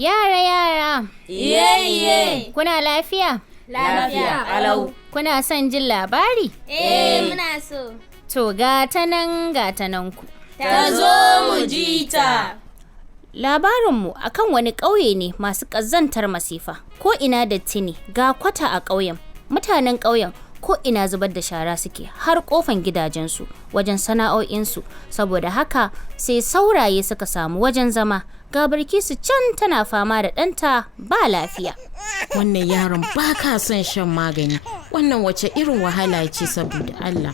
Yara! Iye! Kuna lafiya? Lafiya alau. Kuna son jin labari? Muna so. To gatananku. Ta zo mu ji ta. Labarinmu akan wani ƙauye ne masu ƙazantar masifa. Ko ina datti ne, ga kwata a ƙauyen. Mutanen ƙauyen ko ina zubar da shara suke har ƙofan gidajensu, wajen sana'o'insu. Saboda haka sai sauraye suka samu wajen zama. Ga Bilkisu can tana fama da ɗanta ba lafiya. Wannan yaron ba ka son shan magani. Wannan wace irin wahala ce saboda Allah.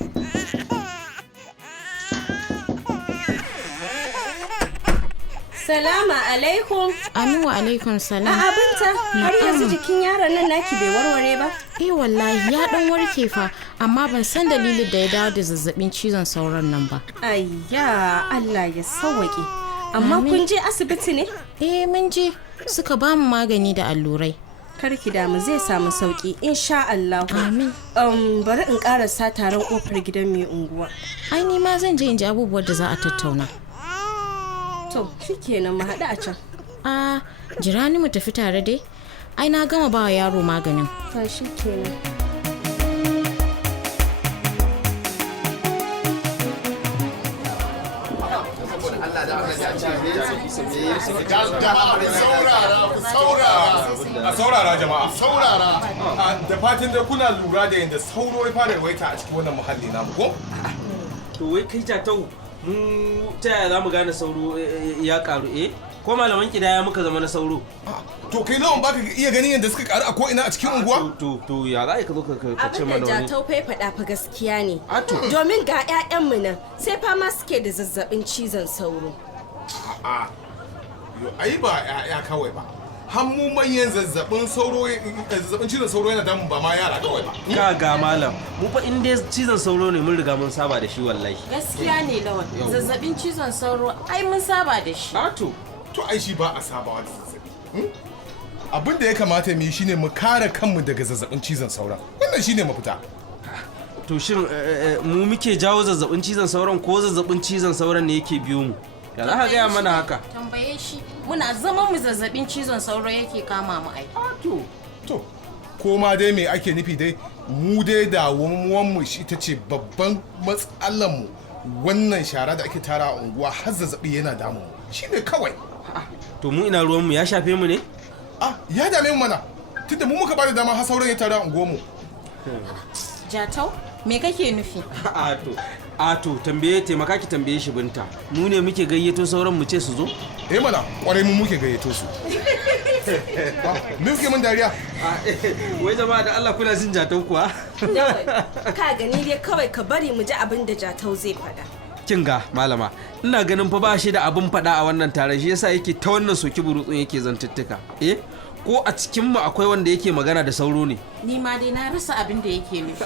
Salamu alaikum. Aminu alaikum salam. A abinta, har yanzu jikin yaron nan naki bai warware ba? Wallahi ya dan warke fa, amma ban san dalilin da ya dawo da zazzabin cizon sauron nan ba. Ayya, Allah ya sauwaƙe. Amma kun je asibiti ne? Mun je, suka ba mu magani da allurai. Karki damu zai samu sauki insha Allah. Amin. Bari in karasa taron kofar gidan mai unguwa. Ai ni ma zan je in ji abubuwan da za a tattauna. To, shikenan mu haɗu a can. Jira ni mu tafi tare dai. Ai na gama ba yaro maganin. To shikenan. Saurara jama'a. Da fatan da kuna lura da yadda sauro ya fara yawaita a cikin wannan muhalli namu ko? To wai kai Jatau mu ta yaya za mu gane sauro ya karu ko malaman kidaya muka zama na sauro? To kai nawa baka iya ganin yadda suka karu a ko ina a cikin unguwa? To ya za ka zo ka ce mana wani? Abin da Jatau fa faɗa fa gaskiya ne. Domin ga 'ya'yanmu nan sai fama suke da zazzabin cizon sauro. Ai ba 'ya'ya kawai ba. Hammu manyan zazzabin cizon sauro yana damun ba ma yara kawai ba. Ka ga malam, mu fa in dai cizon sauro ne mun riga mun saba da shi wallahi. Gaskiya ne lawan. Zazzabin cizon sauro ai mun saba da shi. To ai shi ba a sabawa da zazzabi. Abin da ya kamata mu yi shine mu kare kanmu daga zazzabin cizon sauron. Wannan shine mafita. To shin mu muke jawo zazzabin cizon sauron ko zazzabin cizon sauron ne yake biyo mu? Ya za ka gaya mana haka? Tambaye shi. Muna zaman mu zazzabin cizon sauro yake kama mu ai. To ko ma dai me ake nufi dai mu dai damuwan mu shi ita ce babban matsalar mu wannan shara da ake tara a unguwa har zazzabi yana damu shine kawai. To mu ina ruwan mu ya shafe mu ne? Ya dame mu mana tunda mu muka bada dama har sauran ya tara a unguwar mu. Jatau me kake nufi? To taimaka ki tambaye shi Binta. Mu ne muke gayyato sauran mu ce su zo? Mana kwarai mu muke gayyato su. Me kuke mun dariya? Wai jama'a da Allah kuna jin Jatau kuwa? Ka gani dai kawai ka bari mu ji abin da Jatau zai faɗa. Kin ga malama, ina ganin fa ba shi da abin faɗa a wannan taron shi yasa yake ta wannan soki burutsun yake zantuttuka. Ko a cikin mu akwai wanda yake magana da sauro ne? Ni ma dai na rasa abin da yake nufi.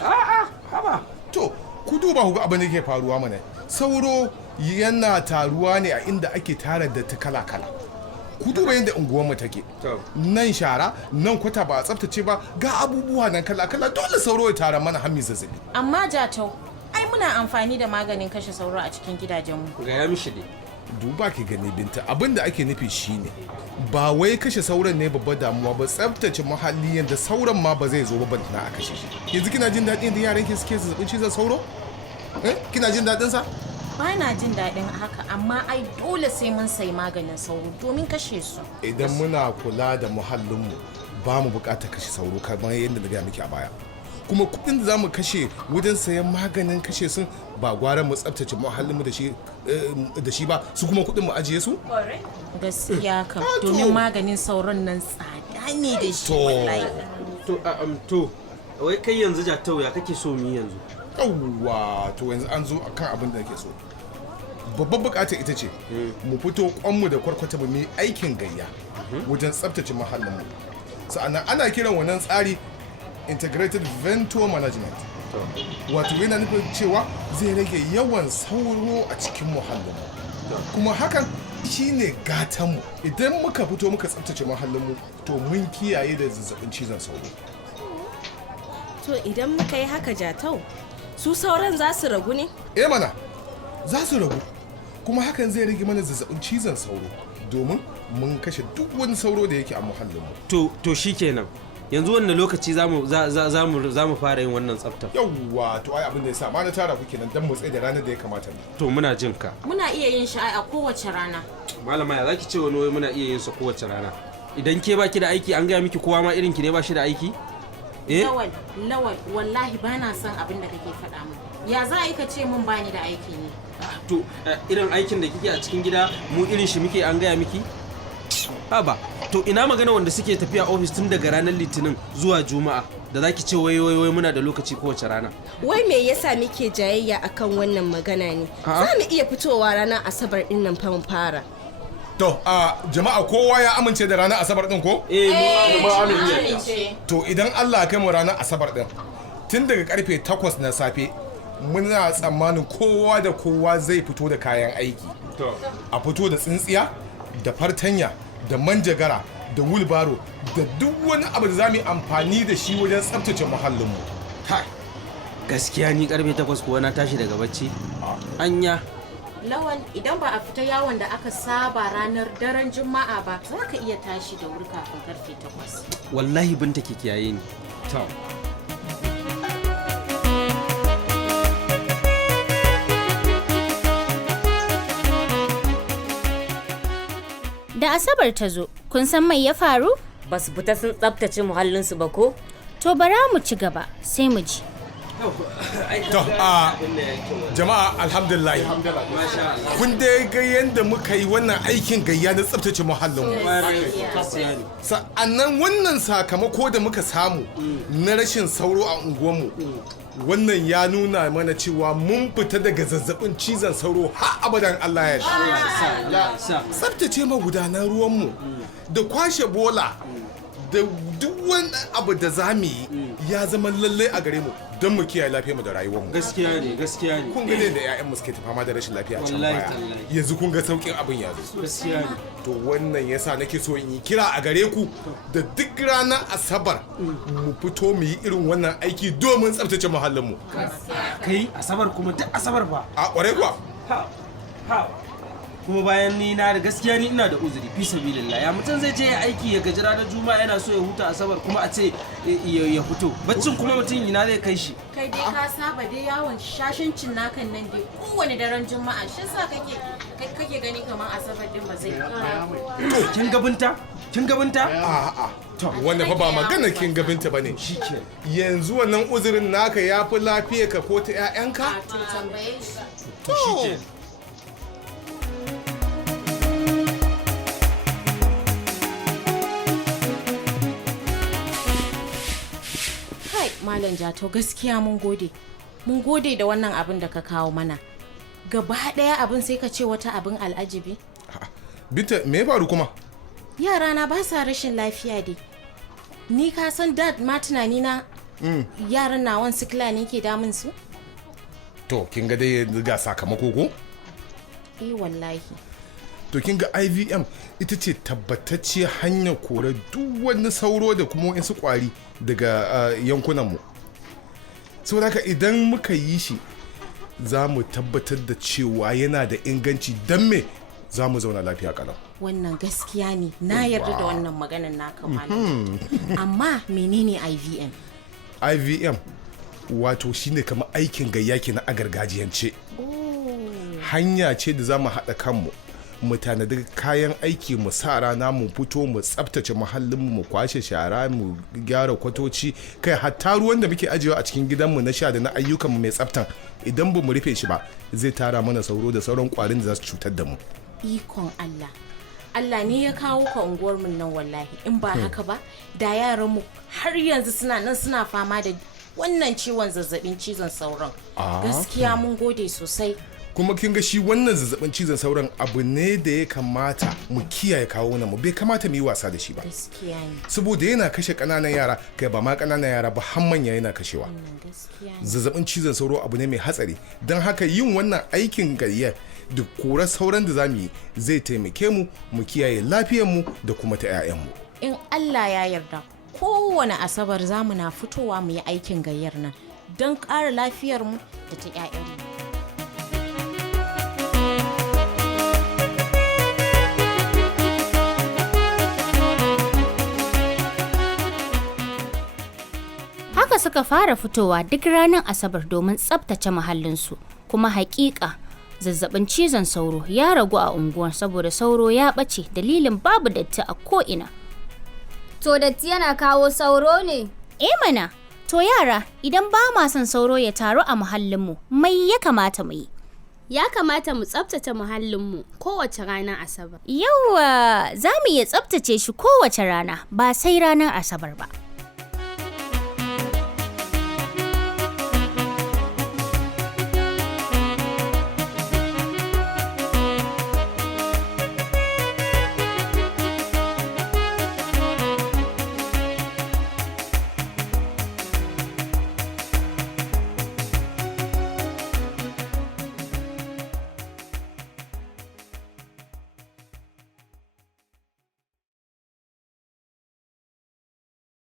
Haba. To ku duba ku ga abin da yake faruwa mana. Sauro yana taruwa ne a inda ake tara da ta kala-kala. Ku duba yadda unguwarmu take. Nan shara, nan kwata ba a tsaftace ba, ga abubuwa nan kala-kala dole sauro ya tara mana hammi zazzabi. Amma Jatau, ai muna amfani da maganin kashe sauro a cikin gidajenmu. Ga ya mishi dai. Duba ki gani Binta, abin da ake nufi shine ba wai kashe sauran ne babbar damuwa ba, tsaftace muhalli yadda sauran ma ba zai zo ba bantana a kashe shi. Yanzu kina jin daɗin da yaran ki suke zazzabin cizon sauro? Kina jin daɗin sa? Ba na jin daɗin haka, amma ai dole sai mun sayi maganin sauro domin kashe su. Idan muna kula da muhallinmu ba mu buƙatar kashe sauro kamar yadda na gaya miki a baya. Kuma kuɗin da za mu kashe wajen sayan maganin kashe sun ba gwara mu tsaftace muhallinmu da shi ba, su kuma kuɗin mu ajiye su? Gaskiya kam, domin maganin sauron nan tsada ne da shi wallahi. To wai kai yanzu Jatau ya kake so mu yanzu? Yawwa, to yanzu an zo akan abin da nake so. Babbar bukata ita ce mu fito kwanmu da kwarkwata mu yi aikin gayya wajen tsaftace muhallinmu. Sa'annan ana kiran wannan tsari integrated vento management. Wato yana nufin cewa zai rage yawan sauro a cikin muhallinmu. Kuma hakan shine gatanmu. Idan muka fito muka tsaftace muhallinmu to mun kiyaye da zazzabin cizon sauro. To idan muka yi haka Jatau, su sauran za su ragu ne? Mana za su ragu. kuma hakan zai rage mana zazzabin cizon sauro domin mun kashe duk wani sauro da yake a muhallinmu. To shikenan. Yanzu wannan lokaci za mu fara yin wannan tsaftar. Yawwa, to ai abin da ya sa ma na tara ku kenan dan mu tsaye da ranar da ya kamata ne. To muna jin ka. Muna iya yin shi a kowace rana. Malama ya zaki ce wani muna iya yin sa kowace rana. Idan ke baki da aiki an gaya miki kowa ma irin ki ne ba shi da aiki? Lawal wallahi bana son abin da kake faɗa min. Ya za a yi ka ce min bani da aiki ne? To irin aikin da kike a cikin gida mu irin shi muke an gaya miki? Haba, to ina magana wanda suke tafiya ofis tun daga ranar Litinin zuwa Juma'a da zaki ce wai muna da lokaci kowace rana. Wai me yasa muke jayayya akan wannan magana ne? Za mu iya fitowa ranar Asabar din nan fa mu fara. To, jama'a kowa ya amince da ranar Asabar din ko? Mu amince. To idan Allah ya kai mu ranar Asabar din, tun daga karfe 8 na safe, muna tsammanin kowa da kowa zai fito da kayan aiki. A fito da tsintsiya, da fartanya, da manjagara, da wulbaro, da duk wani abu da za mu yi amfani da shi wajen tsaftace muhallinmu. Gaskiya ni karfe 8 kuwa na tashi daga bacci. Anya. Lawan, idan ba a fita yawon da aka saba ranar daren Juma'a ba, za ka iya tashi da wuri kafin karfe 8. Wallahi binta ke kiyaye ni. Da Asabar ta zo, kun san mai ya faru? Ba su fita sun tsabtace muhallinsu ba ko? To bara mu ci gaba sai mu ji. To, jama'a alhamdulillah. Kun dai ga yadda muka yi wannan aikin gayya na tsaftace muhallinmu. Sa'annan wannan sakamako da muka samu na rashin sauro a unguwarmu, wannan ya nuna mana cewa mun fita daga zazzabin cizon sauro har abadan Allah ya sha. Tsaftace magudanan ruwanmu da kwashe bola da duk wani abu da za mu yi ya zama lallai a gare mu don mu kiyaye lafiyarmu da rayuwarmu. Gaskiya ne. Kun ga da 'ya'yanmu suke ta fama da rashin lafiya a can baya. Yanzu kun ga sauƙin abin ya zo. Gaskiya ne. To wannan yasa nake so in yi kira a gare ku da duk ranar Asabar mu fito mu yi irin wannan aiki domin tsaftace muhallinmu. Kai Asabar kuma duk Asabar ba. A ƙware kuwa. Kuma bayan ni na da gaskiya ni ina da uzuri fi sabilillah. Ya mutum zai je ya aiki ya gaji ranar Juma'a yana so ya huta Asabar kuma a ce ya fito. Baccin kuma mutum ina zai kai shi. Kai dai ka saba dai yawon shashincin nakan nan dai kowane daren Juma'a shi yasa kake gani kamar Asabar din ba zai To kin gabinta? A'a. Wanda fa ba magana kin gabinta bane. Yanzu wannan uzurin naka ya fi lafiyarka ko ta 'ya'yanka? to tambaye shi. To Malam Jato gaskiya mun gode da wannan abin da ka kawo mana. Gaba ɗaya abin sai ka ce wata abin al'ajibi. Binta me ya faru kuma? Yara na ba sa rashin lafiya dai. Ni ka san dad ma tunani na yaran nawan sikila ne ke damun su? To kin ga dai ga sakamako ko? Wallahi. To kin ga IVM ita ce tabbatacciyar hanyar kore duk wani sauro da kuma wasu kwari daga yankunanmu. Saboda haka idan muka yi shi za mu tabbatar da cewa yana da inganci don me za mu zauna lafiya kalau. Wannan gaskiya ne, na yarda da wannan maganar naka malam. Amma menene IVM? IVM wato shine kamar aikin gayya kenan a gargajiyance. Hanya ce da za mu haɗa kanmu mu tanadi kayan aiki mu sa rana mu fito mu tsaftace muhallinmu mu kwashe shara mu gyara kwatoci kai hatta ruwan da muke ajiyewa a cikin gidanmu na sha da na ayyukanmu mai tsaftan idan ba mu rufe shi ba zai tara mana sauro da sauran kwarin da za su cutar da mu. Ikon Allah ne ya kawo ka unguwar mu nan wallahi in ba haka ba da yaran mu har yanzu suna nan suna fama da wannan ciwon zazzabin cizon sauron. Gaskiya mun gode sosai. Kuma kin ga shi wannan zazzabin cizon sauran abu ne da ya kamata mu kiyaye kawo mu bai kamata mu yi wasa da shi ba. Gaskiya ne. Saboda yana kashe kananan yara kai ba ma kananan yara ba har manya yana kashewa. Zazzabin cizon sauro abu ne mai hatsari don haka yin wannan aikin gayyar da kora sauran da zamu yi zai taimake mu mu kiyaye lafiyar mu da kuma ta 'ya'yan mu. In Allah ya yarda kowane Asabar zamu na fitowa mu yi aikin gayyar nan don ƙara lafiyar mu da ta 'ya'yan mu. haka suka fara fitowa duk ranar Asabar domin tsaftace muhallinsu. Kuma haƙiƙa zazzabin cizon sauro ya ragu a unguwar saboda sauro ya ɓace dalilin babu datti a ko'ina. To datti yana kawo sauro ne? Mana, to yara idan ba ma son sauro ya taru a muhallinmu mai ya kamata mu yi? Ya kamata mu tsaftace muhallinmu kowace ranar Asabar. Yawwa, za mu iya tsaftace shi kowace rana ba sai ranar Asabar ba.